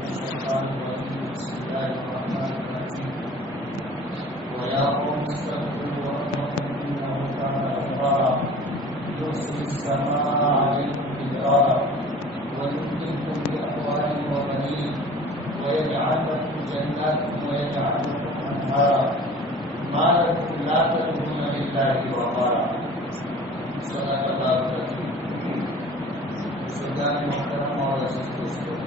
من الشيطان الرجيم. بسم الله الرحمن الرحيم. ويا قوم استغفروا ربكم إنه كان غفارا يرسل السماء عليكم مدرارا ويمددكم بأموال وبنين ويجعل لكم جنات ويجعل لكم أنهارا ما لكم لا تدعون لله وقارا. صدق الله العظيم. بزرگان محترم اور عزیز دوستوں،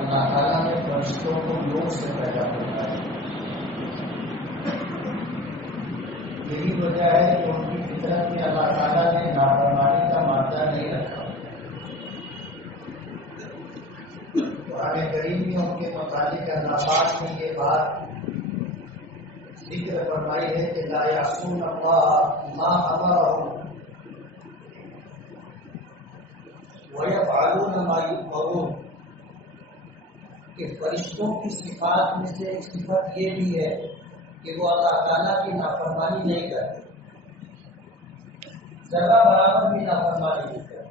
اللہ تعالیٰ نے فرشتوں کو نور سے پیدا کرتا ہے. یہی وجہ ہے کہ ان کی فطرت میں اللہ تعالیٰ نے نافرمانی کا مادہ نہیں رکھا. قرآن کریم میں ان کے متعلق اللہ پاک نے یہ بات ذکر فرمائی ہے کہ لا یعصون اللہ ما امرهم ویفعلون ما یؤمرون، کہ فرشتوں کی صفات میں سے ایک صفت یہ بھی ہے کہ وہ اللہ تعالیٰ کی نافرمانی نہیں کرتے، ذرا برابر بھی نافرمانی نہیں کرتے،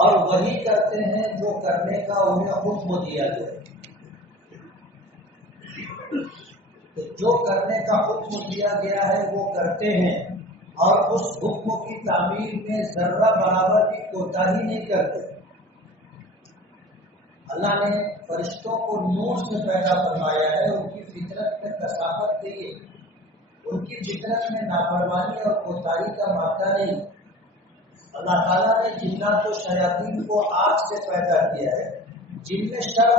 اور وہی کرتے ہیں جو کرنے کا انہیں حکم دیا گیا. تو جو کرنے کا حکم دیا گیا ہے وہ کرتے ہیں، اور اس حکم کی تعمیل میں ذرہ برابر کی کوتاہی نہیں کرتے. اللہ نے فرشتوں کو نور سے پیدا فرمایا ہے، ان کی فطرت میں کثافت نہیں ہے، ان کی فطرت میں نافرمانی اور کوتاہی کا مادہ نہیں. اللہ تعالیٰ نے جنات و شیاطین کو آگ سے پیدا کیا ہے، جن میں شر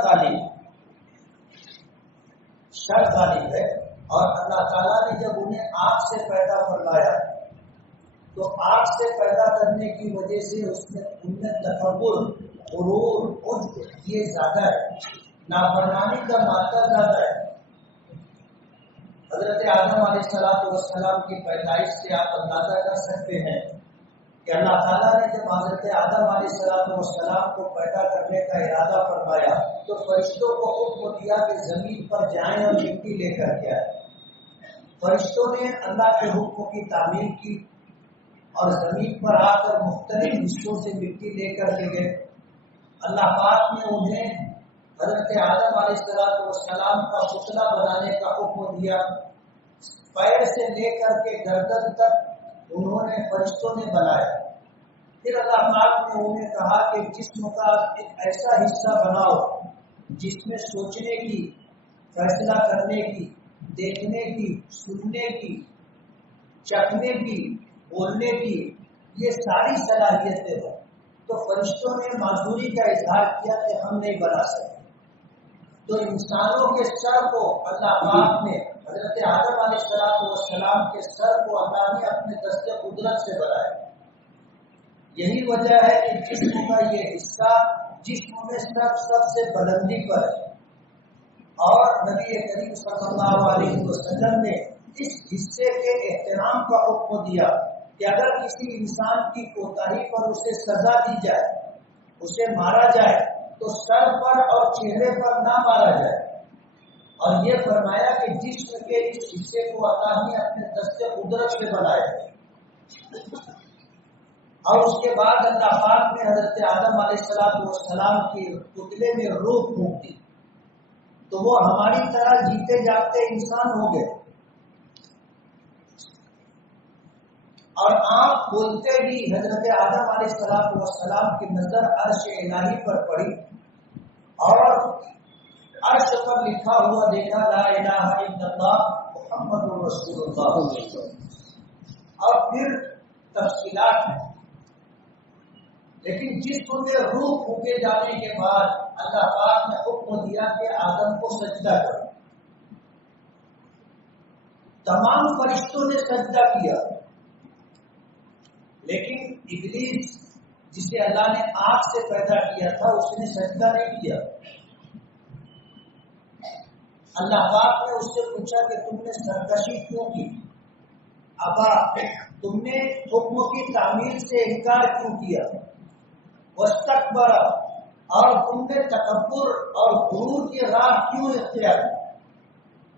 غالب ہے، اور اللہ تعالیٰ نے جب انہیں آگ سے پیدا فرمایا تو آگ سے پیدا کرنے کی وجہ سے ان میں تکبر، غرور، عجب یہ زیادہ ہے، نافرمانی کا مادہ زیادہ ہے. حضرت آدم علیہ السلام کی پیدائش سے آپ اندازہ کر سکتے ہیں کہ اللہ تعالیٰ نے جب حضرت آدم علیہ السلام کو پیدا کرنے کا ارادہ فرمایا تو فرشتوں کو حکم دیا کہ زمین پر جائیں اور مٹی لے کر کے آئیں. فرشتوں نے اللہ کے حکم کی تعمیل کی اور زمین پر آ کر مختلف حصوں سے مٹی لے کر کے گئے. اللہ پاک نے انہیں حضرت آدم علیہ السلام کا پتلا بنانے کا حکم دیا. پیر سے لے کر کے گردن تک انہوں نے فرشتوں نے بنایا. پھر اللہ پاک نے انہیں کہا کہ جسم کا ایک ایسا حصہ بناؤ جس میں سوچنے کی، فیصلہ کرنے کی، دیکھنے کی، سننے کی، چکھنے کی، بولنے کی، یہ ساری صلاحیتیں ہیں. تو فرشتوں نے معذوری کا اظہار کیا کہ ہم نہیں بنا سکتے. تو انسانوں کے سر کو اللہ پاک نے، حضرت آدم علیہ السلام کے سر کو اللہ نے اپنے دست قدرت سے بنایا. یہی وجہ ہے کہ جسم کا یہ حصہ جسم میں سب سے بلندی پر ہے، اور نبی کریم صلی اللہ علیہ وسلم نے اس حصے کے احترام کا حکم دیا کہ اگر کسی انسان کی کوتاہی پر اسے سزا دی جائے، اسے مارا جائے تو سر پر اور چہرے پر نہ مارا جائے. اور یہ فرمایا کہ جسم کے اس حصے کو اللہ نے اپنے دست قدرت سے بنایا. اور اس کے بعد اللہ پاک نے حضرت آدم علیہ السلام کی پتلے میں روح پھونک دی تو وہ ہماری طرح جیتے جاگتے انسان ہو گئے، اور آپ بولتے ہی حضرت آدم علیہ السلام کی نظر عرش الہی پر پڑی اور عرش پر لکھا ہوا دیکھا لا الہ الا اللہ محمد رسول اللہ. اور پھر تفصیلات ہیں، لیکن جسم میں روح پھونکے جانے کے بعد اللہ پاک نے حکم دیا کہ آدم کو سجدہ کرو. تمام فرشتوں نے سجدہ کیا، لیکن ابلیس جسے اللہ نے آگ سے پیدا کیا تھا اس نے سجدہ نہیں کیا. اللہ پاک نے اس سے پوچھا کہ تم نے سرکشی کیوں کی؟ ابا، تم نے حکم کی تعمیل سے انکار کیوں کیا؟ واستکبر، اور تم نے تکبر اور غرور کی راہ کیوں اختیار کی؟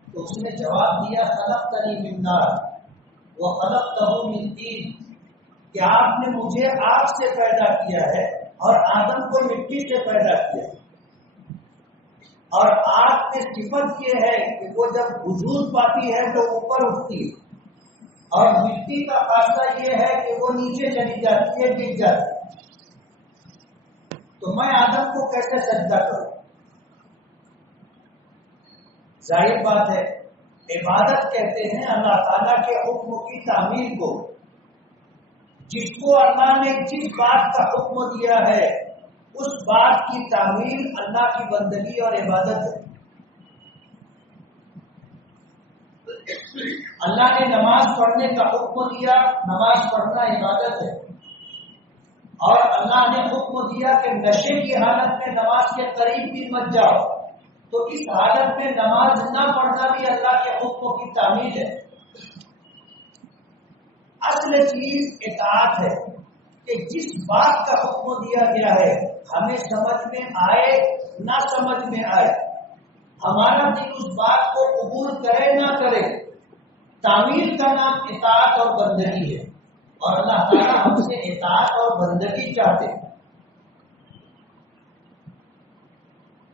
تو اس نے جواب دیا خلقتنی من نار وخلقتہ من طین، کہ آپ نے مجھے آگ سے پیدا کیا ہے اور آدم کو مٹی سے پیدا کیا، اور آگ کی صفت یہ ہے کہ وہ جب وجود پاتی ہے تو اوپر اٹھتی ہے، اور مٹی کا خاصہ یہ ہے کہ وہ نیچے چلی جاتی ہے، گر جاتی ہے۔ تو میں آدم کو کیسے سجدہ کروں؟ ظاہر بات ہے، عبادت کہتے ہیں اللہ تعالیٰ کے حکم کی تعمیل کو۔ جس کو اللہ نے جس بات کا حکم دیا ہے اس بات کی تعمیل اللہ کی بندگی اور عبادت ہے۔ اللہ نے نماز پڑھنے کا حکم دیا، نماز پڑھنا عبادت ہے، اور اللہ نے حکم دیا کہ نشے کی حالت میں نماز کے قریب بھی مت جاؤ، تو اس حالت میں نماز نہ پڑھنا بھی اللہ کے حکم کی تعمیل ہے۔ اصل چیز اطاعت ہے کہ جس بات کا حکم دیا گیا ہے ہمیں سمجھ میں آئے نہ سمجھ میں آئے، ہمارا دل اس بات کو قبول کرے نہ کرے، تعمیل کا نام اطاعت اور بندگی ہے، اور اللہ تعالیٰ ہم سے اطاعت اور بندگی چاہتے ہیں۔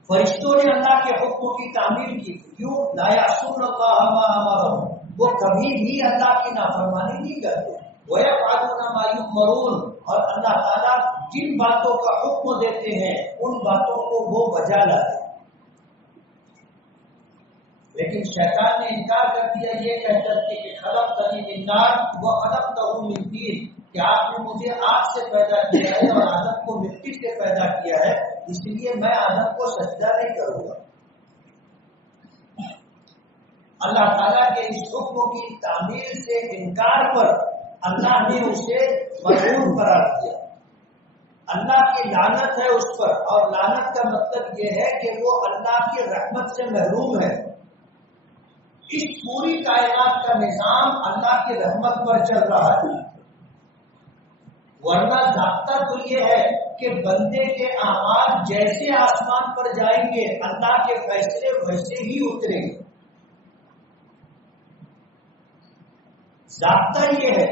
فرشتوں نے اللہ کے حکم کی تعمیل کی، کیوں؟ لا یعصون اللہ ما امرهم، وہ کبھی بھی اللہ کی نافرمانی نہیں کرتے، وَيَفْعَلُونَ مَا يُؤْمَرُونَ، اور اللہ تعالیٰ جن باتوں کا حکم دیتے ہیں ان باتوں کو وہ بجا لاتے ہیں۔ لیکن شیطان نے انکار کر دیا یہ کہہ کر کہ خلقتنی من نار وخلقتہ من طین، کہ آپ نے مجھے آگ سے پیدا کیا ہے اور آدم کو مٹی سے پیدا کیا ہے، اس لیے میں آدم کو سجدہ نہیں کروں گا۔ اللہ تعالیٰ کے اس حکم کی تعمیل سے انکار پر اللہ نے اسے محروم قرار دیا، اللہ کی لعنت ہے اس پر، اور لعنت کا مطلب یہ ہے کہ وہ اللہ کی رحمت سے محروم ہے۔ اس پوری کائنات کا نظام اللہ کی رحمت پر چل رہا ہے، ورنہ ضابطہ تو یہ ہے کہ بندے کے اعمال جیسے آسمان پر جائیں گے اللہ کے فیصلے ویسے ہی اتریں گے، ضابطہ یہ ہے۔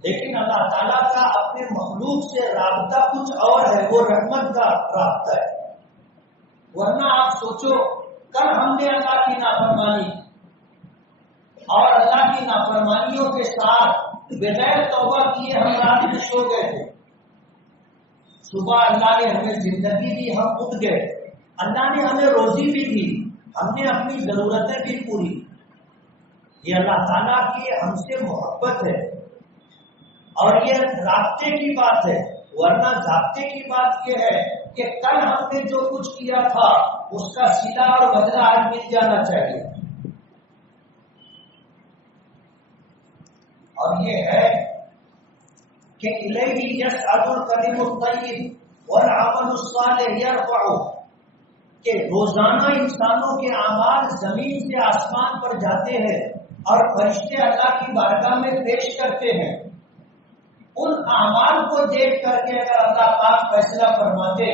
لیکن اللہ تعالیٰ کا اپنے مخلوق سے رابطہ کچھ اور ہے، وہ رحمت کا رابطہ ہے۔ ورنہ آپ سوچو، کل ہم نے اللہ کی نافرمانی اور اللہ کی نافرمانیوں کے ساتھ بغیر توبہ کیے ہم رات میں سو گئے تھے، صبح اللہ نے ہمیں زندگی دی، ہم اٹھ گئے، اللہ نے ہمیں روزی بھی دی، ہم نے اپنی ضرورتیں بھی پوری، یہ اللہ تعالیٰ کی ہم سے محبت ہے اور یہ رابطے کی بات ہے۔ ورنہ ضابطے کی بات یہ ہے کہ کل ہم نے جو کچھ کیا تھا اس کا صلہ اور بدلہ آج مل جانا چاہیے، اور یہ ہے کہ الیہ یصعد الکلم الطیب والعمل الصالح یرفعہ، کہ روزانہ انسانوں کے اعمال زمین سے آسمان پر جاتے ہیں اور فرشتے اللہ کی بارگاہ میں پیش کرتے ہیں۔ ان اعمال کو دیکھ کر کے اگر اللہ پاک فیصلہ فرماتے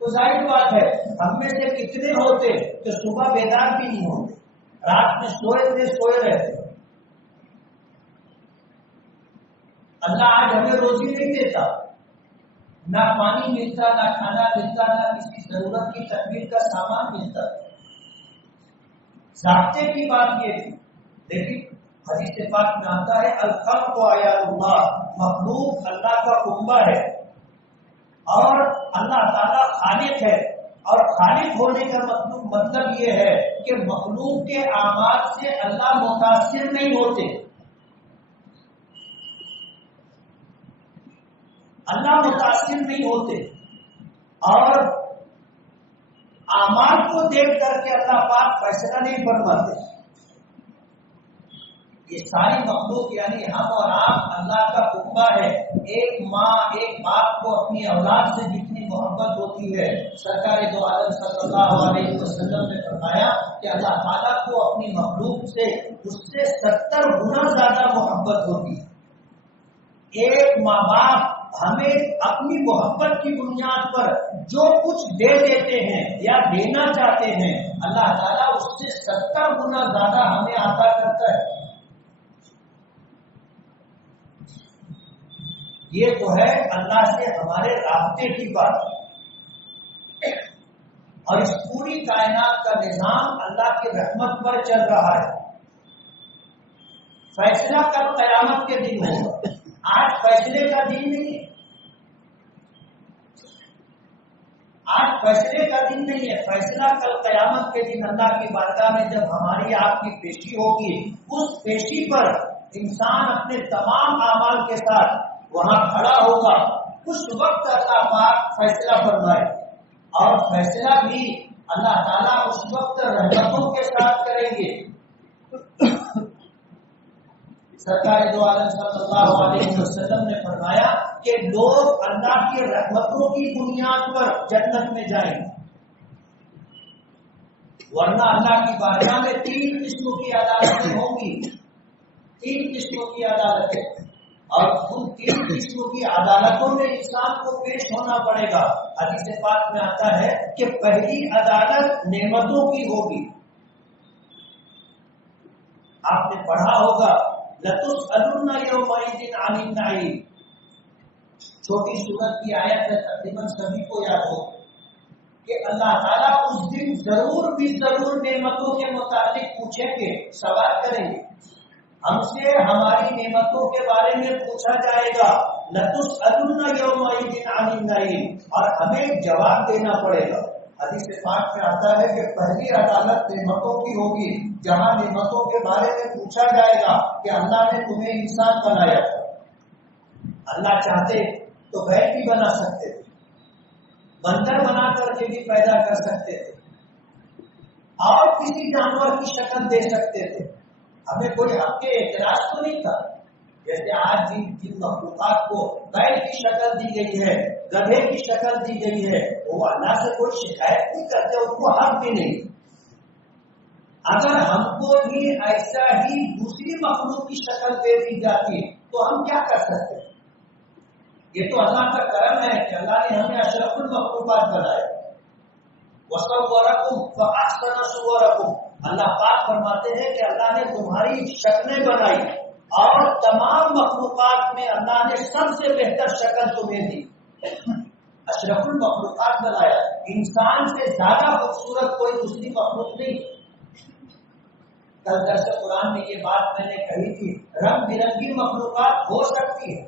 تو ظاہر بات ہے ہم میں سے کتنے ہوتے کہ صبح بیدار بھی نہیں ہوتے، رات میں سوئے رہتے۔ اللہ آج ہمیں روزی نہیں دیتا، نہ پانی ملتا، نہ کھانا ملتا، نہ کسی ضرورت کی تکمیل کا سامان ملتا۔ ضابطے کی بات یہ تھی، لیکن حدیث پاک میں آتا ہے الخلق عیال اللہ، مخلوق اللہ کا کنبہ ہے، اور اللہ تعالیٰ خالق ہے، اور خالق ہونے کا مطلب یہ ہے کہ مخلوق کے اعمال سے اللہ متاثر نہیں ہوتے، اللہ متاثر نہیں ہوتے، اور اعمال کو دیکھ کر کے اللہ پاک فیصلہ نہیں فرماتے۔ یہ ساری مخلوق یعنی ہم اور آپ اللہ کا کنبہ ہے۔ ایک ماں ایک باپ کو اپنی اولاد سے جتنی محبت ہوتی ہے، سرکار دو عالم صلی اللہ علیہ وسلم نے فرمایا کہ اللہ تعالیٰ کو اپنی مخلوق سے اس سے 70 گنا زیادہ محبت ہوتی ہے۔ ایک ماں باپ ہمیں اپنی محبت کی بنیاد پر جو کچھ دے دیتے ہیں یا دینا چاہتے ہیں، اللہ تعالیٰ اس سے 70 گنا زیادہ ہمیں عطا کرتا ہے۔ یہ تو ہے اللہ سے ہمارے رابطے کی بات، اور اس پوری کائنات کا نظام اللہ کی رحمت پر چل رہا ہے۔ فیصلہ کل قیامت کے دن ہوگا، آج فیصلے کا دن نہیں ہے، آج فیصلے کا دن نہیں ہے، فیصلہ کل قیامت کے دن اللہ کی بارگاہ میں جب ہماری آپ کی پیشی ہوگی، اس پیشی پر انسان اپنے تمام اعمال کے ساتھ وہاں کھڑا ہوگا، اس وقت اللہ پاک فیصلہ فرمائے، اور فیصلہ بھی اللہ تعالیٰ اس وقت رحمتوں کے ساتھ کریں گے۔ سرکار دو عالم صلی اللہ علیہ وسلم نے فرمایا کہ لوگ اللہ کی رحمتوں کی بنیاد پر جنت میں جائیں گے، ورنہ اللہ کی بارگاہ میں 3 قسموں کی عدالتیں ہوں گی، 3 قسموں کی عدالتیں، اور ان 3 قسموں کی عدالتوں میں انسان کو پیش ہونا پڑے گا۔ حدیث پاک میں آتا ہے کہ پہلی عدالت نعمتوں کی ہوگی۔ آپ نے پڑھا ہوگا لَتُسْأَلُنَّ يَوْمَئِذٍ عَنِ النَّعِيمِ، چھوٹی سورت کی آیت ہے، تقریباً سبھی کو یاد ہو کہ اللہ تعالیٰ اس دن ضرور بھی ضرور نعمتوں کے متعلق پوچھیں گے، سوال کریں گے، ہم سے ہماری نعمتوں کے بارے میں پوچھا جائے گا۔ لَتُسْأَلُنَّ يَوْمَئِذٍ عَنِ النَّعِيمِ، اور ہمیں جواب دینا پڑے گا۔ حدیث پاک میں آتا ہے کہ پہلی عدالت نعمتوں کی ہوگی، جہاں نعمتوں کے بارے میں پوچھا جائے گا کہ اللہ نے تمہیں انسان بنایا تھا، اللہ چاہتے تو غیر بھی بنا سکتے تھے، بندر بنا کر کے بھی پیدا کر سکتے تھے، اور کسی جانور کی شکل دے سکتے تھے، ہمیں کوئی حق کے اعتراض تو نہیں تھا۔ جیسے آج جن مخلوقات کو بیل کی شکل دی گئی ہے، گدھے کی شکل دی گئی ہے، وہ اللہ سے کوئی شکایت نہیں کرتے، ان کو حق بھی نہیں۔ اگر ہم کو بھی ایسا ہی دوسری مخلوق کی شکل دے دی جاتی تو ہم کیا کر سکتے؟ یہ تو اللہ کا کرم ہے کہ اللہ نے ہمیں اشرف المخلوقات بنایا۔ وَصَوَّرَكُمْ فَأَحْسَنَ صُوَرَكُمْ، اللہ پاک فرماتے ہیں کہ اللہ نے تمہاری شکلیں بنائی، اور تمام مخلوقات میں اللہ نے سب سے بہتر شکل تمہیں دی، اشرف المخلوقات بنایا۔ انسان سے زیادہ خوبصورت کوئی دوسری مخلوق نہیں۔ کل درس قرآن میں یہ بات میں نے کہی تھی، رنگ برنگی مخلوقات ہو سکتی ہے،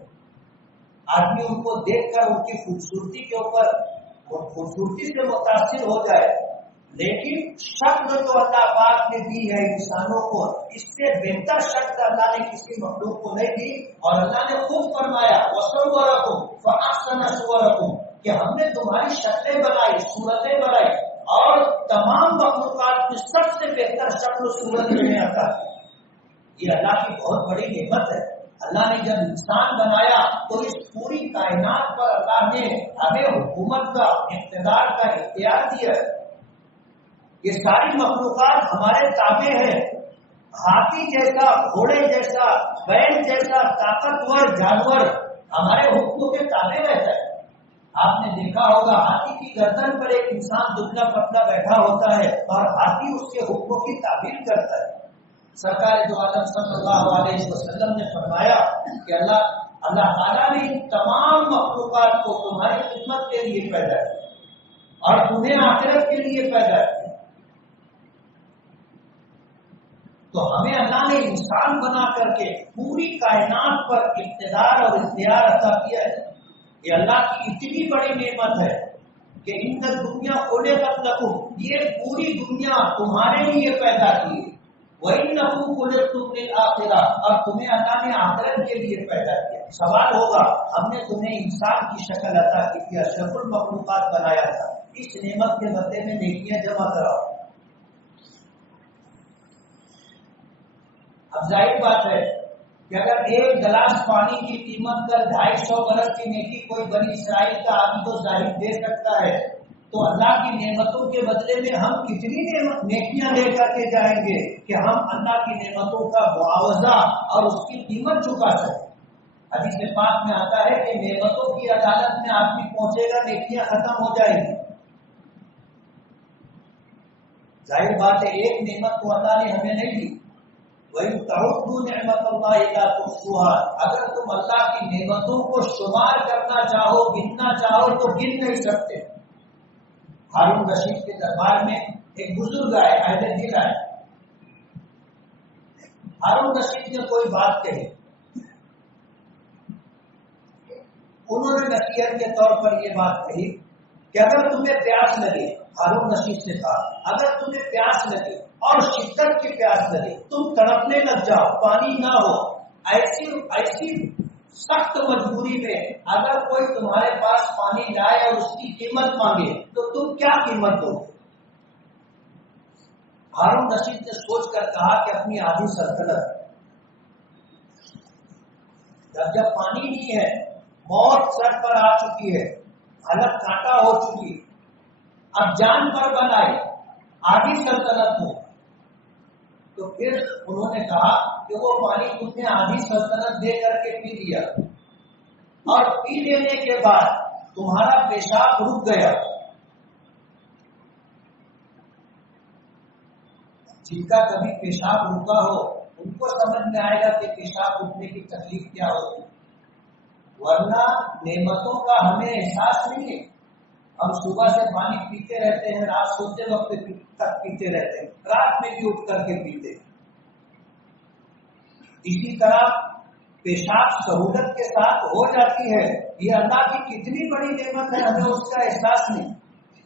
آدمی ان کو دیکھ کر ان کی خوبصورتی کے اوپر خوبصورتی سے متاثر ہو جائے، لیکن شکل جو اللہ پاک نے دی ہے انسانوں کو، اس سے بہتر شکل اللہ نے کسی مخلوق کو نہیں دی، اور اللہ نے خود فرمایا وَصَوَّرَكُمْ فَأَحْسَنَ صُوَرَكُمْ، کہ ہم نے تمہاری شکلیں بنائی، صورتیں بنائی، اور تمام مخلوقات میں سب سے بہتر شکل و صورت میں آتا ہے۔ یہ اللہ کی بہت بڑی نعمت ہے۔ اللہ نے جب انسان بنایا تو اس پوری کائنات پر اللہ نے ہمیں حکومت کا، اقتدار کا اختیار دیا ہے۔ یہ ساری مخلوقات ہمارے تابع ہیں۔ ہاتھی جیسا، گھوڑے جیسا، بیل جیسا طاقتور جانور ہمارے حکموں کے تابع رہتا ہے۔ آپ نے دیکھا ہوگا ہاتھی کی گردن پر ایک انسان دبلا پتلا بیٹھا ہوتا ہے، اور ہاتھی اس کے حکموں کی تعبیر کرتا ہے۔ سرکار دو عالم صلی اللہ علیہ وسلم نے فرمایا کہ اللہ تعالیٰ نے ان تمام مخلوقات کو تمہاری خدمت کے لیے پیدا کیا، اور تمہیں آخرت کے لیے پیدا کیا۔ تو ہمیں اللہ نے انسان بنا کر کے پوری کائنات پر اقتدار اور اختیار عطا کیا ہے۔ یہ اللہ کی اتنی بڑی نعمت ہے کہ ان دنیا کھولے تک لکھوں، یہ پوری دنیا تمہارے لیے پیدا کی ہے۔ وَإِنَّكُمْ خُلِقْتُمْ لِلْآخِرَةِ، اور تمہیں اللہ نے آخرت کے لیے پیدا کیا۔ سوال ہوگا ہم نے تمہیں انسان کی شکل عطا کی تھی، اشرف المخلوقات بنایا تھا، اس نعمت کے بدلے میں نیکیاں جمع کراؤ۔ اب ظاہر بات ہے کہ اگر ایک گلاس پانی کی قیمت کر 250 برس کی نیکی کوئی بنی اسرائیل کا آدمی تو ظاہر دے سکتا ہے، تو اللہ کی نعمتوں کے بدلے میں ہم کتنی نیکیاں لے کر کے جائیں گے کہ ہم اللہ کی نعمتوں کا معاوضہ اور اس کی قیمت چکا سکیں۔ حدیث پاک میں آتا ہے کہ نعمتوں کی عدالت میں آدمی پہنچے گا، نیکیاں ختم ہو جائیں گی۔ ظاہر بات ہے ایک نعمت تو اللہ نے ہمیں نہیں دی، وَإِن تَعُدُّوا نِعْمَتَ اللَّهِ لَا تُحْصُوهَا، اگر تم اللہ کی نعمتوں کو شمار کرنا چاہو، گننا چاہو تو گن نہیں سکتے۔ ہارون رشید کے دربار میں ایک بزرگ آئے، اہل دل آئے۔ ہارون رشید نے کوئی بات کہی، انہوں نے نصیحت کے طور پر یہ بات کہی کہ اگر تمہیں پیاس لگے، ہارون رشید سے کہا اگر تمہیں پیاس لگے اور شدت کی پیاس لگے، تم تڑپنے لگ جاؤ، پانی نہ ہو، ایسی سخت مجبوری میں اگر کوئی تمہارے پاس پانی لائے اور اس کی قیمت مانگے تو تم کیا قیمت دو؟ ہارون رشید نے سوچ کر کہا کہ اپنی آدھی سلطنت۔ جب پانی نہیں ہے، موت سر پر آ چکی ہے، حالت کانٹا ہو چکی، اب جان پر بن آئے، آدھی سلطنت ہو، تو پھر انہوں نے کہا کہ وہ پانی تم نے آدھی سلطنت دے کر کے پی لیا، اور پی لینے کے بعد تمہارا پیشاب رک گیا۔ جن کا کبھی پیشاب رکا ہو ان کو سمجھ میں آئے گا کہ پیشاب رکنے کی تکلیف کیا ہوتی، ورنہ نعمتوں کا ہمیں احساس نہیں ہے۔ ہم صبح سے پانی پیتے رہتے ہیں، رات سوتے وقت تک پیتے رہتے ہیں، رات میں بھی اٹھ کر کے پیتے ہیں۔ اسی طرح پیشاب سہولت کے ساتھ ہو جاتی ہے، یہ اللہ کی کتنی بڑی نعمت ہے، ہمیں اس کا احساس نہیں۔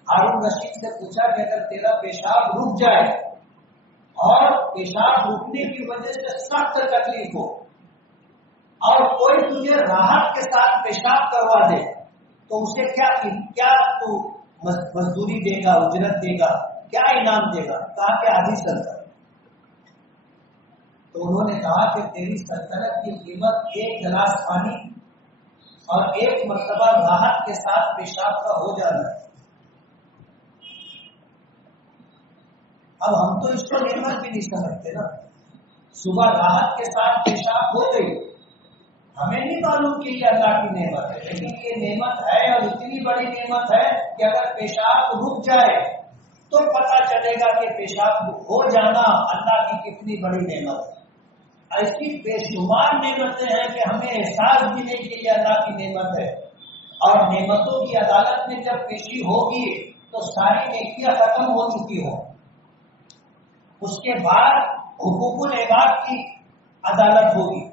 ہارون رشید سے پوچھا کہ اگر تیرا پیشاب رک جائے اور پیشاب رکنے کی وجہ سے سخت تکلیف ہو اور کوئی تجھے راحت کے ساتھ پیشاب کروا دے تو اسے کیا تو مزدوری دے گا، اجرت دے گا، کیا انعام دے گا؟ کہا کہ آدھی سلطنت۔ تو انہوں نے کہا کہ تیری سلطنت کی قیمت ایک گلاس پانی اور ایک مرتبہ راحت کے ساتھ پیشاب کا ہو جانا ہے۔ اب ہم تو اس کو نعمت بھی نہیں سمجھتے نا۔ صبح راحت کے ساتھ پیشاب ہو گئی، ہمیں نہیں معلوم کہ یہ اللہ کی نعمت ہے، لیکن یہ نعمت ہے اور اتنی بڑی نعمت ہے کہ اگر پیشاب رک جائے تو پتہ چلے گا کہ پیشاب ہو جانا اللہ کی کتنی بڑی نعمت ہے۔ ایسی بے شمار نعمتیں ہیں کہ ہمیں احساس بھی نہیں کہ یہ اللہ کی نعمت ہے، اور نعمتوں کی عدالت میں جب پیشی ہوگی تو ساری نیکیاں ختم ہو چکی ہوں، اس کے بعد حقوق العباد کی عدالت ہوگی۔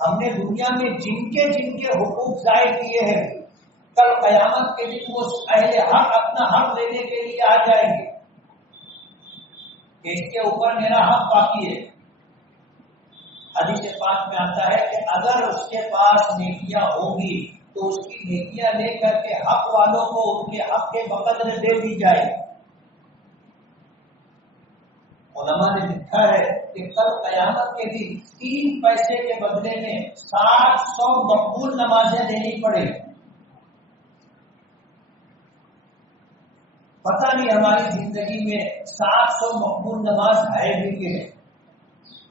ہم نے دنیا میں جن کے حقوق ضائع کیے ہیں، کل قیامت کے دن وہ اہل حق اپنا حق لینے کے لیے آ جائیں گے کہ اس کے اوپر میرا حق باقی ہے۔ حدیث پاک میں آتا ہے کہ اگر اس کے پاس نیکیاں ہوں گی تو اس کی نیکیاں لے کر کے حق والوں کو ان کے حق کے بقدر دے دی جائے۔ علماء نے لکھا ہے کہ کل قیامت کے دن 3 پیسے کے بدلے میں 700 مقبول نمازیں دینی پڑے۔ پتہ نہیں ہماری زندگی میں 700 مقبول نماز ہے بھی کہ نہیں،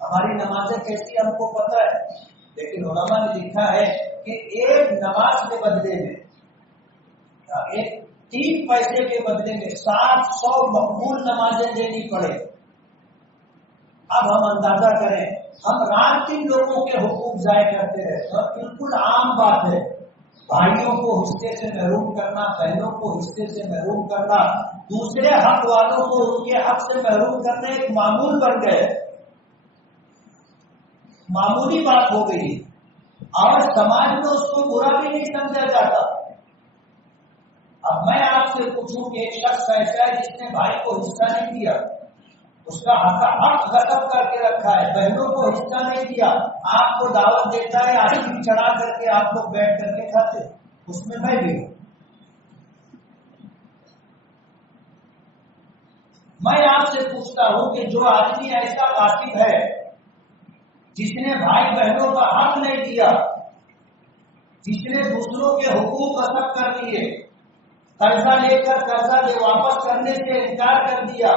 ہماری نمازیں کیسی ہم کو پتہ ہے، لیکن علماء نے لکھا ہے کہ ایک نماز کے بدلے میں 3 پیسے کے بدلے میں 700 مقبول نمازیں دینی پڑے۔ اب ہم اندازہ کریں، ہم رات دن لوگوں کے حقوق ضائع کرتے رہتے ہیں، بالکل عام بات ہے۔ بھائیوں کو حصے سے محروم کرنا، بہنوں کو حصے سے محروم کرنا، دوسرے حق والوں کو ان کے حق سے محروم کرنا ایک معمول بن گئے، معمولی بات ہو گئی، اور سماج میں اس کو برا بھی نہیں سمجھا جاتا۔ اب میں آپ سے پوچھوں کہ ایک شخص ایسا ہے جس نے بھائی کو حصہ نہیں دیا، اس کا حق غصب کر کے رکھا ہے، بہنوں کو حصہ نہیں دیا، آپ کو دعوت دیتا ہے، آئس کریم چڑھا کر کے آپ لوگ بیٹھ کر کے کھاتے، اس میں میں بھی ہوں۔ میں آپ سے پوچھتا ہوں کہ جو آدمی ایسا غاصب ہے جس نے بھائی بہنوں کا حق نہیں دیا، جس نے دوسروں کے حقوق غصب کر دیے، قرضہ لے کر قرضہ دے واپس کرنے سے انکار کر دیا،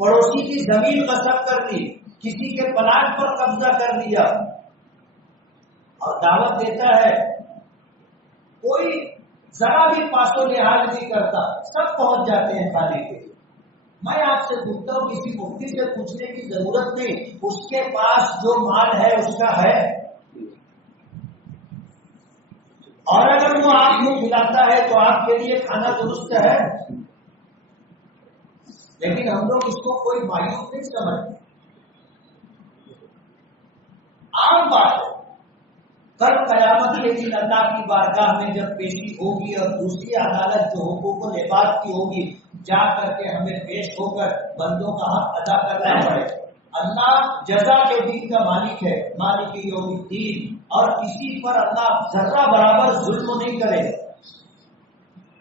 پڑوسی کی زمین غصب کر دی، کسی کے پلاٹ پر قبضہ کر دیا، اور دعوت دیتا ہے، کوئی ذرا بھی پاس و لحاظ نہیں کرتا، سب پہنچ جاتے ہیں کھانے کے لیے۔ میں آپ سے پوچھتا ہوں، کسی مفتی سے پوچھنے کی ضرورت نہیں، اس کے پاس جو مال ہے اس کا ہے، اور اگر وہ آپ کو کھلاتا ہے تو آپ کے لیے کھانا درست ہے، لیکن ہم لوگ اس کو کوئی مایوس نہیں سمجھتے، عام بات ہے۔ کل قیامت کے دن اللہ کی بارگاہ میں جب پیشی ہوگی اور دوسری عدالت جو حقوق العباد کی ہوگی، جا کر کے ہمیں پیش ہو کر بندوں کا حق ادا کرنا پڑے۔ اللہ جزا کے دن کا مالک ہے، مالک یوم الدین، اور کسی پر اللہ ذرہ برابر ظلم نہیں کرے گا،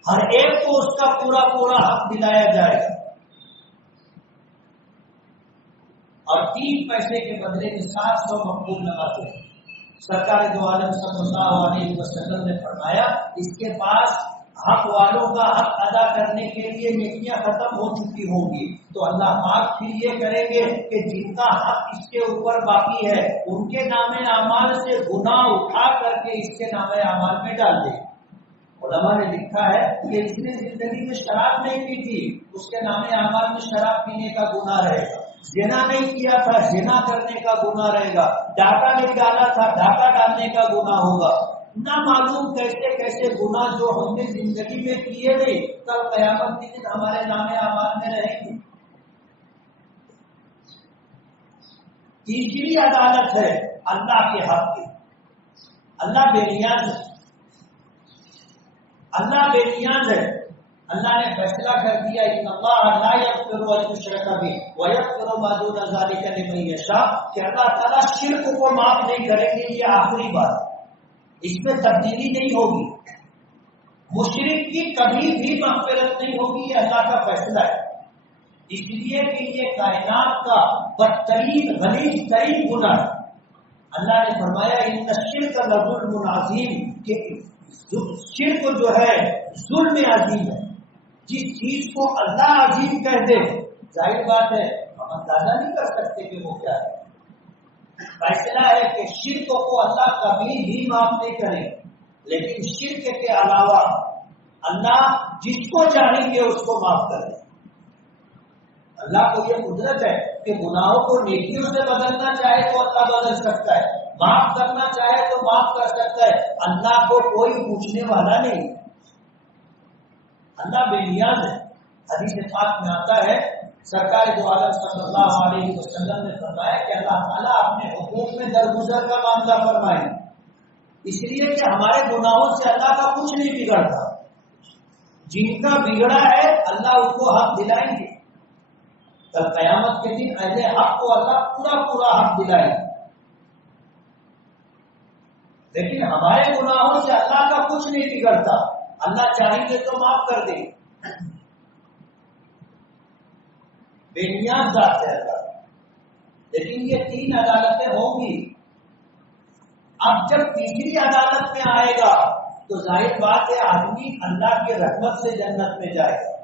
ہر ایک کو اس کا پورا پورا حق دلایا جائے گا، اور 3 پیسے کے بدلے میں 700 مقبول لگاتے ہیں۔ سرکار دو عالم صلی اللہ علیہ وسلم نے فرمایا، اس کے پاس حق والوں کا حق ادا کرنے کے لیے نیکیاں ختم ہو چکی ہوں گی، تو اللہ پاک پھر یہ کریں گے کہ جن کا حق اس کے اوپر باقی ہے ان کے نام اعمال سے گناہ اٹھا کر کے اس کے نام اعمال میں ڈال دیں۔ علماء نے لکھا ہے کہ اس نے زندگی میں شراب نہیں پی تھی، اس کے نام اعمال میں شراب پینے کا گناہ رہے گا، زنا نہیں کیا تھا، زنا کرنے کا گناہ رہے گا، ڈاکہ نہیں ڈالا تھا، ڈاکہ ڈالنے کا گناہ ہوگا، نہ معلوم کیسے کیسے گناہ جو ہم نے زندگی میں کیے نہیں، کل قیامت کے دن ہمارے نام اعمال میں رہیں گے۔ تیسری عدالت ہے اللہ کے حق کی۔ اللہ بے نیاز ہے، اللہ بے نیاز ہے۔ اللہ نے فیصلہ کر دیا، ان اللہ لا یغفر ان یشرک بہ ویغفر ما دون ذلک لمن یشاء، کہ اللہ تعالیٰ شرک کو معاف نہیں کریں گے، یہ آخری بات، اس میں تبدیلی نہیں ہوگی، مشرک کی کبھی بھی مغفرت نہیں ہوگی، یہ اللہ کا فیصلہ ہے۔ اس لیے کہ یہ کائنات کا بدترین غلیظ ترین گناہ ہے۔ اللہ نے فرمایا ان الشرک لظلم عظیم، کہ شرک جو ہے ظلم عظیم ہے۔ جس چیز کو اللہ عظیم کہہ دے، ظاہر بات ہے ہم اندازہ نہیں کر سکتے کہ وہ کیا ہے۔ فیصلہ ہے کہ شرک کو اللہ کبھی بھی معاف نہیں کرے، لیکن شرک کے علاوہ اللہ جس کو چاہیں گے اس کو معاف کر دے۔ اللہ کو یہ قدرت ہے کہ گناہوں کو نیکیوں سے بدلنا چاہے تو اللہ بدل سکتا ہے، معاف کرنا چاہے تو معاف کر سکتا ہے، اللہ کو کوئی پوچھنے والا نہیں، اللہ بے نیاز ہے۔ حدیث پاک میں آتا ہے، سرکار دو عالم صلی اللہ علیہ وسلم نے فرمایا کہ اللہ تعالیٰ اپنے حقوق میں درگزر کا معاملہ فرمائے، اس لیے کہ ہمارے گناہوں سے اللہ کا کچھ نہیں بگڑتا، جن کا بگڑا ہے اللہ ان کو حق دلائیں گے، کل قیامت کے دن اہل حق کو اللہ پورا پورا حق دلائے گا، لیکن ہمارے گناہوں سے اللہ کا کچھ نہیں بگڑتا، اللہ چاہیں گے تو معاف کر دیں، بے نیاز ذات ہے اللہ۔ لیکن یہ 3 عدالتیں ہوں گی، اب جب تیسری عدالت میں آئے گا تو ظاہر بات ہے آدمی اللہ کی رحمت سے جنت میں جائے گا۔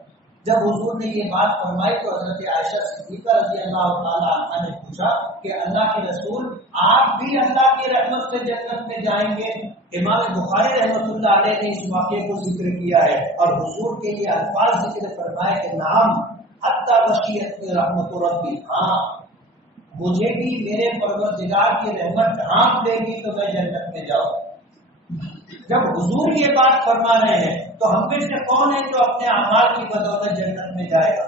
جب حضور نے یہ بات فرمائی تو حضرت عائشہ صدیقہ رضی اللہ تعالی عنہا نے پوچھا کہ اللہ کے رسول آپ بھی اللہ کی رحمت سے جنت میں جائیں گے؟ امام بخاری رحمۃ اللہ علیہ نے اس واقعے کو ذکر کیا ہے اور حضور کے یہ الفاظ ذکر فرمائے کہ نعم حتی وشیت رحمت ربی، ہاں مجھے بھی میرے پروردگار کی رحمت ڈھانپ دے گی تو میں جنت میں جاؤں۔ جب حضور یہ بات فرما رہے ہیں تو ہم میں سے کون ہے جو اپنے اعمال کی بدولت جنت میں جائے گا؟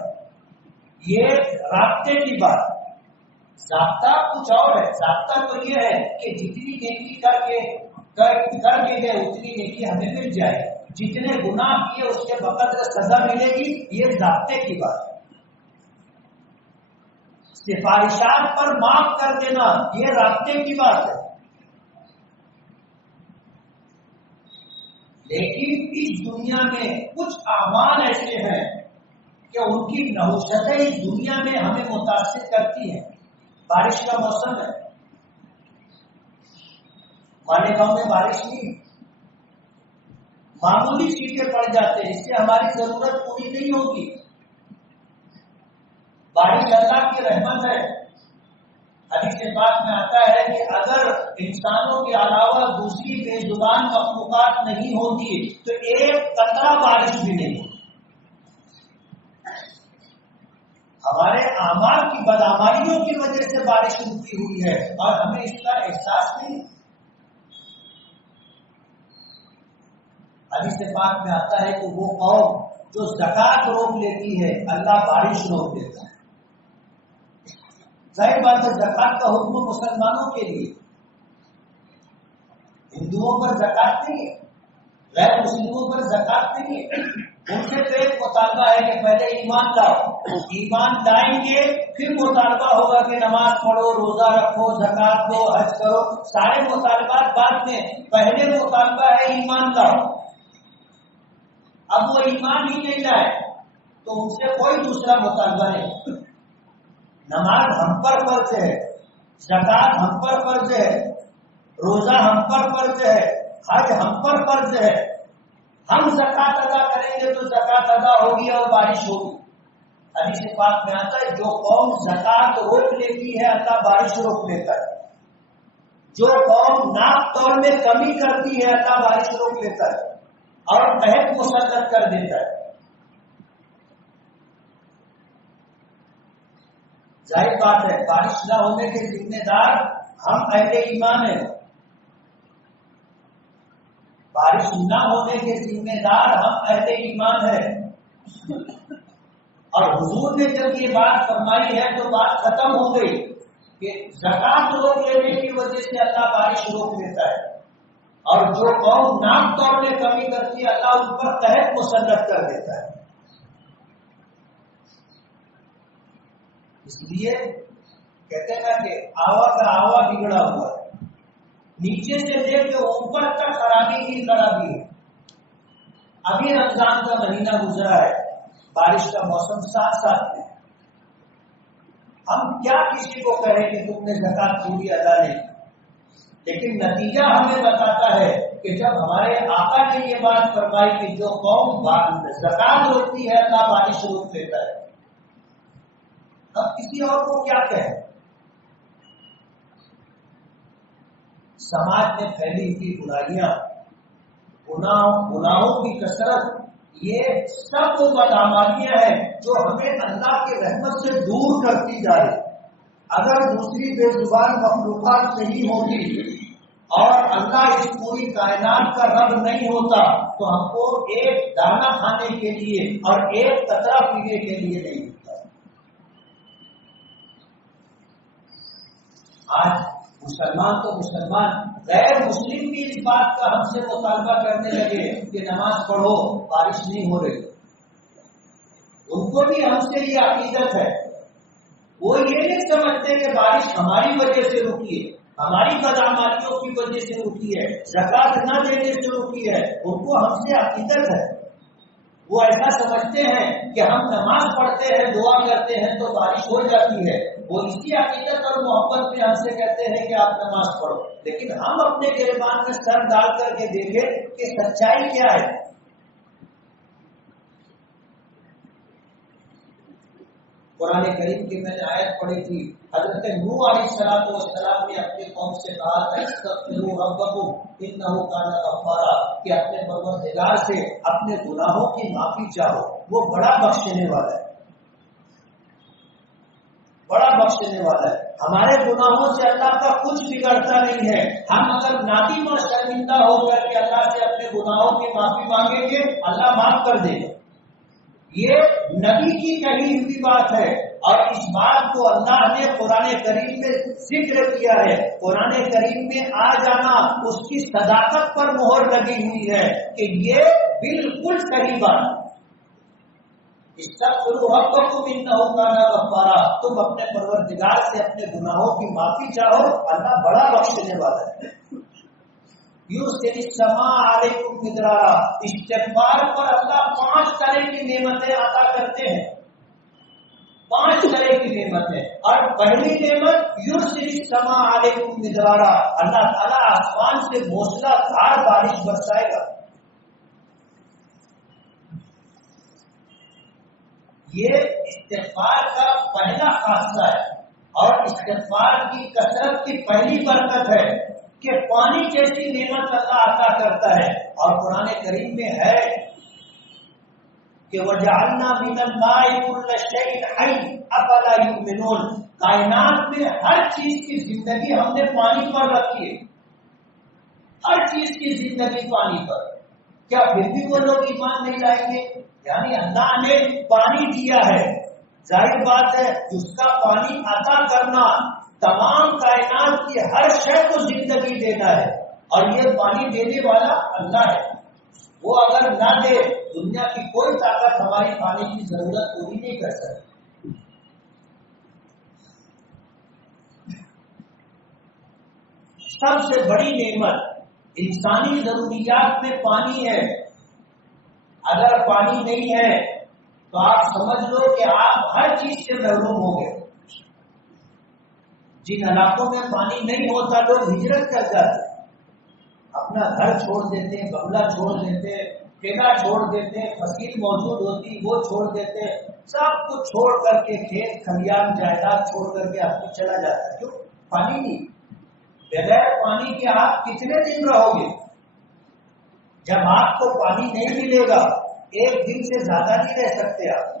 یہ رابطے کی بات، ضابطہ کچھ اور ہے۔ ضابطہ تو یہ ہے کہ جتنی نیکی کر کے گئے اتنی نیکی ہمیں مل جائے، جتنے گناہ کیے اس کے بقدر سزا ملے گی، یہ ضابطے کی بات ہے۔ سفارشات پر معاف کر دینا یہ رابطے کی بات ہے، لیکن اس دنیا میں کچھ اعمال ایسے ہیں کہ ان کی نحوستیں اس دنیا میں ہمیں متاثر کرتی ہیں۔ بارش کا موسم ہے، مالیگاؤں میں بارش نہیں، معمولی چھینٹے پڑ جاتے ہیں، اس سے ہماری ضرورت پوری نہیں ہوگی۔ بارش اللہ کی رحمت ہے۔ حدیث پاک میں آتا ہے کہ اگر انسانوں کے علاوہ دوسری بے زبان مخلوقات نہیں ہوتی تو ایک قطرہ بارش بھی نہیں ہوتی۔ ہمارے اعمال کی بدعمالیوں کی وجہ سے بارش رکی ہوئی ہے اور ہمیں اس کا احساس نہیں۔ حدیث پاک میں آتا ہے کہ وہ قوم جو زکات روک لیتی ہے اللہ بارش روک دیتا ہے۔ ظاہر بات ہے زکات کا حکم مسلمانوں کے لیے، ہندوؤں پر زکات نہیں ہے، غیر مسلموں پر زکات نہیں ہے۔ ان سے تو ایک مطالبہ ہے کہ پہلے ایمان لاؤ، ایمان لائیں گے پھر مطالبہ ہوگا کہ نماز پڑھو، روزہ رکھو، زکات دو، حج کرو، سارے مطالبات بعد میں، پہلے مطالبہ ہے ایمان لاؤ۔ اب وہ ایمان ہی نہیں لائے تو ان سے کوئی دوسرا مطالبہ نہیں۔ نماز ہم پر فرض ہے، زکات ہم پر فرض ہے، روزہ ہم پر فرض ہے، حج ہم پر فرض ہے۔ ہم زکات ادا کریں گے تو زکات ادا ہوگی اور بارش ہوگی۔ حدیث پاک میں آتا ہے جو قوم زکات روک لیتی ہے اللہ بارش روک لیتا ہے، جو قوم ناپ تول میں کمی کرتی ہے اللہ بارش روک لیتا ہے اور قحط مسلط کر دیتا ہے۔ ظاہر بات ہے بارش نہ ہونے کے ذمہ دار ہم اہل ایمان ہیں، بارش نہ ہونے کے ذمہ دار ہم اہل ایمان ہیں۔ اور حضور نے جب یہ بات فرمائی ہے تو بات ختم ہو گئی کہ زکات روک لینے کی وجہ سے اللہ بارش روک لیتا ہے، اور جو قوم نام طور میں کمی کرتی ہے اللہ ان پر قحط مسلط کر دیتا ہے۔ اس لیے کہتے ہیں نا کہ آوا کا آوا بگڑا ہوا ہے، نیچے سے لے کے اوپر تک خرابی ہی خرابی ہے۔ ابھی رمضان کا مہینہ گزرا ہے، بارش کا موسم ساتھ ساتھ ہے، ہم کیا کسی کو کہیں کہ تم نے زکات پوری ادا نہیں، لیکن نتیجہ ہمیں بتاتا ہے کہ جب ہمارے آقا نے یہ بات فرمائی کہ جو قوم زکات روکتی ہے اللہ بارش روک دیتا ہے، اب کسی اور کو کیا کہیں؟ سماج میں پھیلی ہوئی برائیاں، گناہوں کی کثرت، یہ سب وہ بدعمالیاں ہیں جو ہمیں اللہ کی رحمت سے دور کرتی جا رہی۔ اگر دوسری بے زبان مخلوقات نہیں ہوتی اور اللہ اس پوری کائنات کا رب نہیں ہوتا تو ہم کو ایک دانہ کھانے کے لیے اور ایک قطرہ پینے کے لیے نہیں ملتا۔ آج مسلمان تو مسلمان، غیر مسلم بھی اس بات کا ہم سے مطالبہ کرنے لگے کہ نماز پڑھو بارش نہیں ہو رہی۔ ان کو بھی ہم سے یہ عقیدت ہے، وہ یہ نہیں سمجھتے کہ بارش ہماری وجہ سے رکی ہے، ہماری بدعمالیوں کی وجہ سے رکی ہے، زکات نہ دینے سے رکی ہے، ان کو ہم سے عقیدت ہے۔ وہ ایسا سمجھتے ہیں کہ ہم نماز پڑھتے ہیں، دعا کرتے ہیں تو بارش ہو جاتی ہے، وہ اسی عقیدت اور محبت میں ہم سے کہتے ہیں کہ آپ نماز پڑھو، لیکن ہم اپنے گریبان میں سر ڈال کر کے دیکھیں کہ سچائی کیا ہے۔ قرآن کریم کی میں نے آیت پڑھی تھی، حضرت نوح علیہ السلام نے اپنے قوم سے کہا تھا استغفروا ربکم انہ کان غفارا، کہ اپنے پروردگار سے اپنے گناہوں کی معافی چاہو، وہ بڑا بخشنے والا ہے، بڑا بخشنے والا ہے۔ ہمارے گناہوں سے اللہ کا کچھ بگڑتا نہیں ہے، ہم اگر نادم اور شرمندہ ہو کر کے اللہ سے اپنے گناہوں کی معافی مانگیں گے اللہ معاف کر دے گا۔ یہ نبی کی کہی ہوئی بات ہے، اور اس بات کو اللہ نے قرآن کریم میں ذکر کیا ہے۔ قرآن کریم میں آ جانا اس کی صداقت پر مہر لگی ہوئی ہے کہ یہ بالکل صحیح بات ہے۔ استغفروا ربکم انہ کان غفارا، تم اپنے پروردگار سے اپنے گناہوں کی معافی چاہو، اللہ بڑا بخشنے والا ہے۔ یرسل السماء علیکم مدرارا، استغفار پر اللہ 5 طرح کی نعمتیں عطا کرتے ہیں، 5 طرح کی نعمتیں، اور پہلی نعمت یرسل السماء علیکم مدرارا، اللہ تعالیٰ آسمان سے موسلا دھار بارش برسائے گا۔ یہ استغفار کا پہلا خاصہ ہے، اور استغفار کی کثرت کی پہلی برکت ہے کہ پانی جیسی نعمت اللہ عطا کرتا ہے۔ اور قرآن کریم میں ہے کہ وجعلنا من الماء كل شيء حي افلا يؤمنون، کائنات میں ہر چیز کی زندگی ہم نے پانی پر رکھی ہے، ہر چیز کی زندگی پانی پر، کیا پھر بھی وہ لوگ ایمان نہیں لائیں گے؟ یعنی اللہ نے پانی دیا ہے، ظاہر بات ہے اس کا پانی عطا کرنا تمام کائنات کی ہر شے کو زندگی دینا ہے، اور یہ پانی دینے والا اللہ ہے، وہ اگر نہ دے دنیا کی کوئی طاقت ہماری پانی کی ضرورت پوری نہیں کر سکتی۔ سب سے بڑی نعمت انسانی ضروریات میں پانی ہے، اگر پانی نہیں ہے تو آپ سمجھ لو کہ آپ ہر چیز سے محروم ہو گئے۔ جن علاقوں میں پانی نہیں ہوتا لوگ ہجرت کر جاتے، اپنا گھر چھوڑ دیتے، بنگلہ چھوڑ دیتے، ٹھیکہ چھوڑ دیتے، فصیل موجود ہوتی وہ چھوڑ دیتے، سب کچھ چھوڑ کر کے کھیت کھلیان جائیداد چھوڑ کر کے آپ کو چلا جاتا ہے، کیوں؟ پانی نہیں۔ بغیر پانی کے آپ کتنے دن رہو گے؟ جب آپ کو پانی نہیں ملے گا ایک دن سے زیادہ نہیں رہ سکتے آپ۔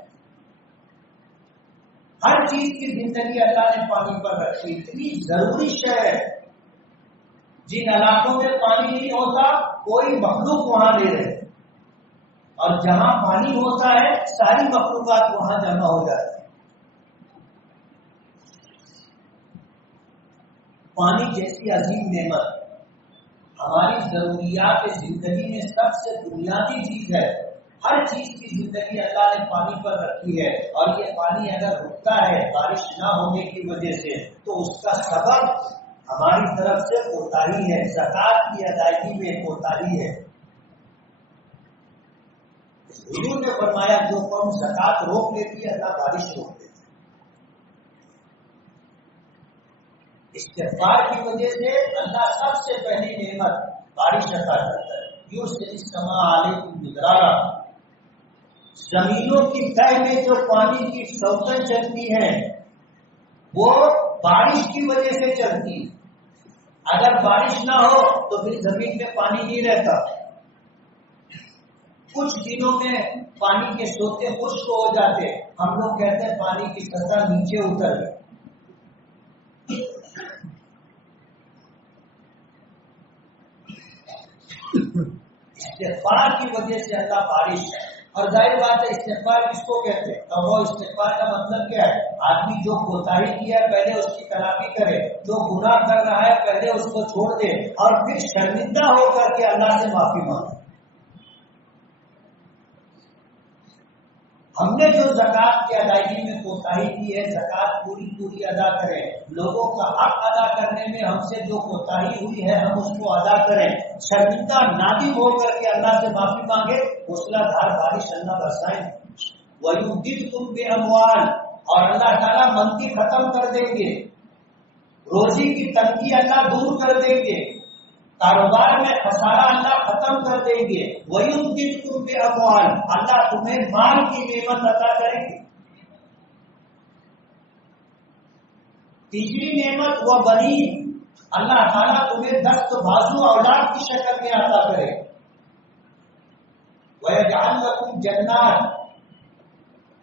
ہر چیز کی زندگی اللہ نے پانی پر رکھی، اتنی ضروری شے ہے۔ جن علاقوں میں پانی نہیں ہوتا کوئی مخلوق وہاں نہیں رہے، اور جہاں پانی ہوتا ہے ساری مخلوقات وہاں جمع ہو جاتی ہے۔ پانی جیسی عظیم نعمت ہماری ضروریات زندگی میں سب سے بنیادی چیز ہے، ہر چیز کی زندگی اللہ نے پانی پر رکھی ہے، اور یہ پانی اگر رکتا ہے بارش نہ ہونے کی وجہ سے تو اس کا سبب ہماری طرف سے کوتاہی ہے، زکوٰۃ کی ادائیگی میں کوتاہی ہے۔ حضور نے فرمایا جو قوم زکوٰۃ روک لیتی ہے اللہ بارش روک دیتی ہے۔ استغفار کی وجہ سے اللہ سب سے پہلی نعمت بارش عطا کرتا ہے۔ یرسل السماء علیکم مدرارا، زمینوں کی تہ میں جو پانی کی سوتن چلتی ہے وہ بارش کی وجہ سے چلتی ہے، اگر بارش نہ ہو تو پھر زمین میں پانی نہیں رہتا، کچھ دنوں میں پانی کے سوتے خشک ہو جاتے، ہم لوگ کہتے ہیں پانی کی سطح نیچے اتر گئی۔ استغفار کی وجہ سے اللہ بارش ہے، اور ظاہر بات ہے استغفار کس کو کہتے ہیں؟ اور وہ استغفار کا مطلب کیا ہے؟ آدمی جو کوتاہی کیا ہے پہلے اس کی تلافی کرے، جو گناہ کر رہا ہے پہلے اس کو چھوڑ دے، اور پھر شرمندہ ہو کر کے اللہ سے معافی مانگے۔ ہم نے جو زکوٰۃ کی ادائیگی میں کوتاہی کی ہے، زکوٰۃ پوری ادا کریں، لوگوں کا حق ادا کرنے میں ہم سے جو کوتاہی ہوئی ہے ہم اس کو ادا کریں، شرمندہ نادم ہو کر کے اللہ سے معافی مانگے، موسلا دھار بارش اللہ برسائیں۔ وَيُمْدِدْكُمْ بِأَمْوَالٍ، اور اللہ تعالیٰ منگی ختم کر دیں گے، روزی کی تنگی اللہ دور کر دیں گے، کاروبار میں خسارہ اللہ ختم کر دیں گے۔ وَيُمْدِدْكُمْ بِأَمْوَالٍ، اللہ تمہیں مال کی نعمت عطا کریں گے۔ تیسری نعمت وَبَنِينَ، اللہ تعالیٰ تمہیں دست بازو اولاد کی شکل میں عطا کرے۔ وَيَجْعَلْ لَكُمْ جَنَّاتٍ،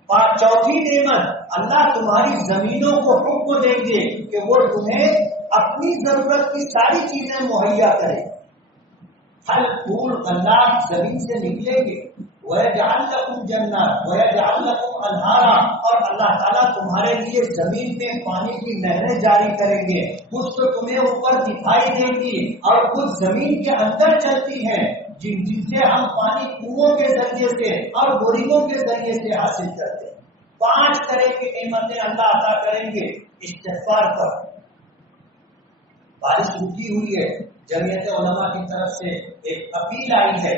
اور چوتھی نعمت اللہ تمہاری زمینوں کو حکم دیں گے کہ وہ تمہیں اپنی ضرورت کی ساری چیزیں مہیا کرے، پھل پھول غلات زمین سے نکلیں گے۔ وَيَجْعَلْ لَكُمْ جَنَّاتٍ وَيَجْعَلْ لَكُمْ أَنْهَارًا، اور اللہ تعالیٰ تمہارے لیے زمین میں پانی کی نہریں جاری کریں گے، کچھ تو تمہیں اوپر دکھائی دیں گی اور کچھ زمین کے اندر چلتی ہیں، جن سے ہم پانی کنووں کے ذریعے سے اور بورنگوں کے ذریعے سے حاصل کرتے ہیں۔ 5 طرح کی نعمتیں اللہ عطا کریں گے استغفار پر۔ بارش رکی ہوئی ہے، جمعیت علماء کی طرف سے ایک اپیل آئی ہے،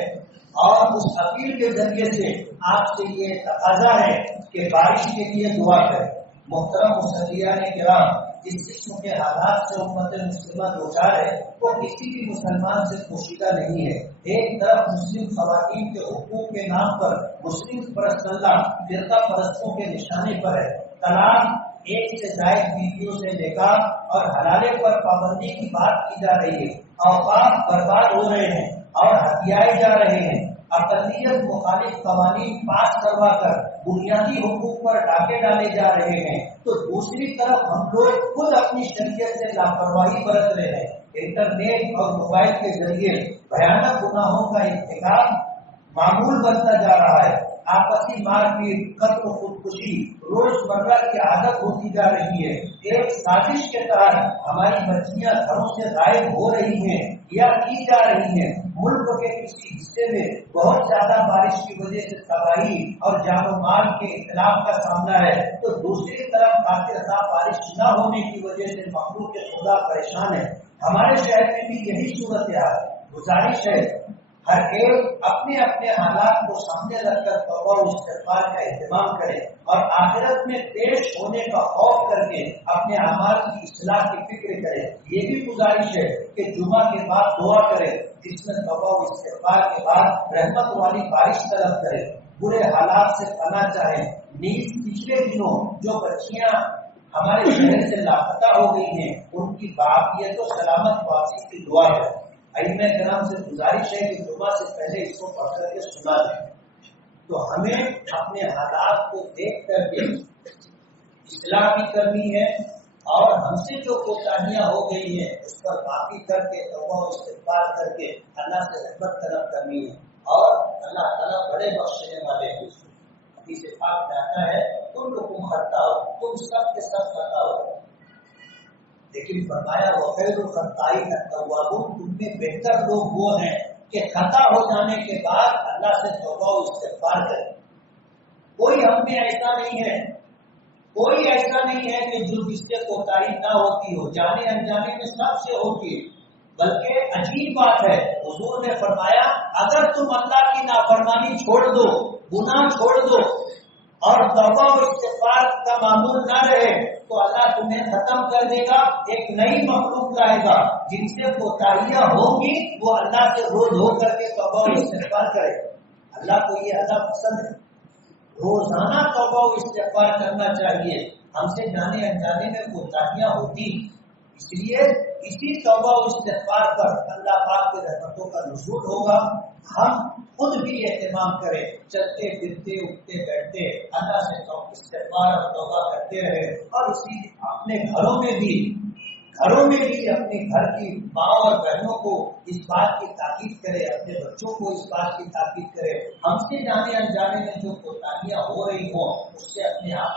اور اس اپیل کے ذریعے سے آپ سے یہ تقاضا ہے کہ بارش کے لیے دعا کریں۔ محترم مصلیان کرام، جس قسم کے حالات سے امت مسلمہ دوچار ہے وہ کسی بھی مسلمان سے پوشیدہ نہیں ہے۔ ایک طرف مسلم خواتین کے حقوق کے نام پر مسلم پرست اللہ فرقہ پرستوں کے نشانے پر ہے، طلاق، 1 سے زائد بیویوں سے نکاح اور حلالے پر پابندی کی بات کی جا رہی ہے، اوقاف برباد ہو رہے ہیں اور ہتھیائے جا رہے ہیں، اقلیت مخالف قوانین پاس کروا کر بنیادی حقوق پر ڈاکے ڈالے جا رہے ہیں، تو دوسری طرف ہم لوگ خود اپنی شریعت سے لاپرواہی برت رہے ہیں۔ انٹرنیٹ اور موبائل کے ذریعے بھیانک گناہوں کا ارتکاب معمول بنتا جا رہا ہے۔ آپسی مار پیٹ، قتل و خودکشی روزمرہ کی عادت ہوتی جا رہی ہے۔ ایک سازش کے تحت ہماری بچیاں گھروں سے غائب ہو رہی ہیں یا کی جا رہی ہیں۔ ملک کے کسی حصے میں بہت زیادہ بارش کی وجہ سے تباہی اور جان و مال کے اختلاف کا سامنا ہے، تو دوسری طرف خاطر بارش نہ ہونے کی وجہ سے مخلوق خدا پریشان ہے۔ ہمارے شہر میں بھی یہی صورتحال ہے۔ گزارش ہے ہر ایک اپنے اپنے حالات کو سامنے رکھ کر توبہ و استغفار کا اہتمام کرے اور آخرت میں پیش ہونے کا خوف کر کے اپنے اعمال کی اصلاح کی فکر کرے۔ یہ بھی گزارش ہے کہ جمعہ کے بعد دعا کرے، جس میں توبہ و استغفار کے بعد رحمت والی بارش طلب کرے، برے حالات سے پناہ چاہے۔ نیز پچھلے دنوں جو بچیاں ہمارے شہر سے لاپتہ ہو گئی ہیں، ان کی باقیت و سلامت واپسی کی دعا ہے۔ ائمہ کرام سے گزارش ہے کہ جمعہ سے پہلے اس کو پڑھ کر کے سنا دیں۔ تو ہمیں اپنے حالات کو دیکھ کر کے اصلاح بھی کرنی ہے، اور ہم سے جو کوتاہیاں ہو گئی ہیں اس پر معافی کر کے توبہ و استغفار کر کے اللہ سے رحمت طلب کرنی ہے، اور اللہ تعالیٰ بڑے بخشنے والے ہیں۔ حدیث پاک میں آتا ہے تم لوگوں خطا ہو، تم سب کے سب خطا ہو، لیکن فرمایا وخیر الخطائین التوابون، تم میں بہتر لوگ وہ ہیں کہ خطا ہو جانے کے بعد اللہ سے توبہ و استغفار کریں۔ کوئی ہم میں ایسا نہیں ہے، کوئی ایسا نہیں ہے کہ جو جس سے کوتاہی نہ ہوتی ہو، جانے انجانے میں سب سے ہوتی ہے۔ بلکہ عجیب بات ہے، حضور نے فرمایا اگر تم اللہ کی نافرمانی چھوڑ دو، گناہ چھوڑ دو اور توبہ و استغفار کا معمول نہ رہے، تو اللہ تمہیں ختم کر دے گا، ایک نئی مخلوق لائے گا جن سے کوتاہیاں ہوں گی، وہ اللہ سے روز ہو کر کے توبہ و استغفار کرے۔ اللہ کو یہ عذاب پسند ہے، روزانہ توبہ و استغفار کرنا چاہیے۔ ہم سے جانے انجانے میں کوتاہیاں ہوتی، اس لیے اسی توبہ و استغفار پر اللہ پاک کی رحمتوں کا نزول ہوگا۔ ہم خود بھی اہتمام کریں، چلتے پھرتے اٹھتے بیٹھتے اللہ سے استغفار اور توبہ کرتے رہے، اور اسی اپنے گھروں میں بھی اپنے گھر کی ماں اور بہنوں کو اس بات کی تاکید کرے، اپنے بچوں کو اس بات کی تاکید کرے، ہم سے جانے انجانے میں جو کوتاہیاں ہو رہی ہوں اس سے اپنے آپ